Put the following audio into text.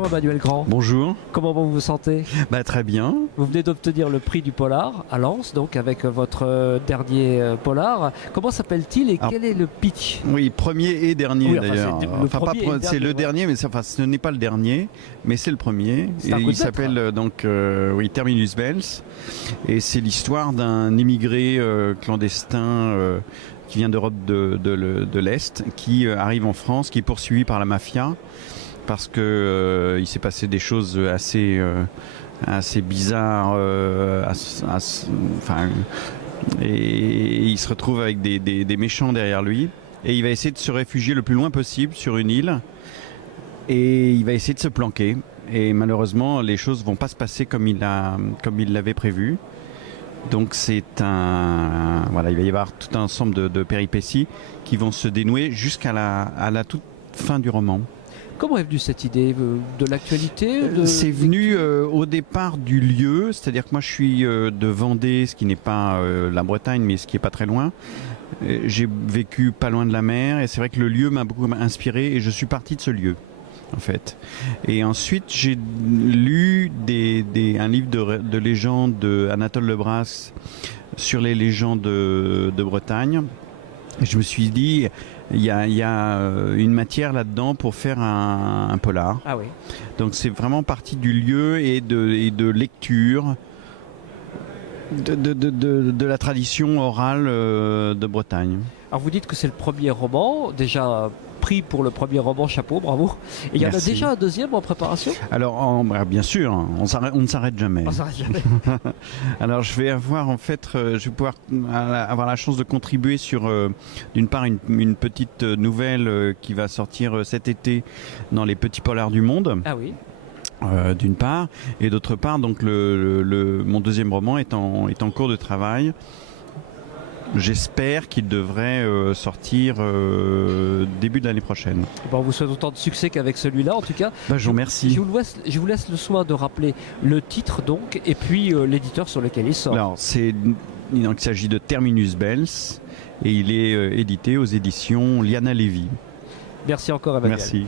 Bonjour Emmanuel Grand. Bonjour. Comment vous vous sentez? Très bien. Vous venez d'obtenir le prix du polar à Lens, donc avec votre dernier polar. Comment s'appelle-t-il et quel est le pitch? Oui, premier et dernier d'ailleurs. C'est le dernier, mais ce n'est pas le dernier, mais c'est le premier. Et il s'appelle Terminus Bells. Et c'est l'histoire d'un immigré clandestin qui vient d'Europe de l'Est, qui arrive en France, qui est poursuivi par la mafia parce que il s'est passé des choses assez bizarres, et il se retrouve avec des méchants derrière lui, et il va essayer de se réfugier le plus loin possible sur une île, et il va essayer de se planquer, et malheureusement les choses vont pas se passer comme il l'avait prévu. Donc il va y avoir tout un ensemble de péripéties qui vont se dénouer jusqu'à la toute fin du roman. Comment est venue cette idée de l'actualité? C'est venu au départ du lieu, c'est-à-dire que moi je suis de Vendée, ce qui n'est pas la Bretagne, mais ce qui est pas très loin. J'ai vécu pas loin de la mer, et c'est vrai que le lieu m'a beaucoup inspiré, et je suis parti de ce lieu, en fait. Et ensuite j'ai lu un livre de légendes d'Anatole Lebras sur les légendes de Bretagne. Et je me suis dit, il y a une matière là-dedans pour faire un polar. Ah oui. Donc c'est vraiment parti du lieu et de lecture de la tradition orale de Bretagne. Alors vous dites que c'est le premier roman, déjà prix pour le premier roman, chapeau, bravo. Et il y en a déjà un deuxième en préparation? Alors bien sûr, on ne s'arrête jamais. On s'arrête jamais. Alors je vais pouvoir avoir la chance de contribuer sur d'une part une petite nouvelle qui va sortir cet été dans les petits polars du monde. Ah oui. D'une part, et d'autre part, donc mon deuxième roman est en cours de travail. J'espère qu'il devrait sortir début de l'année prochaine. Bon, on vous souhaite autant de succès qu'avec celui-là, en tout cas. Je vous remercie. Je vous laisse le soin de rappeler le titre, donc, et puis l'éditeur sur lequel il sort. Alors, il s'agit de Terminus Bells, et il est édité aux éditions Liana Levy. Merci encore, Emmanuel. Merci.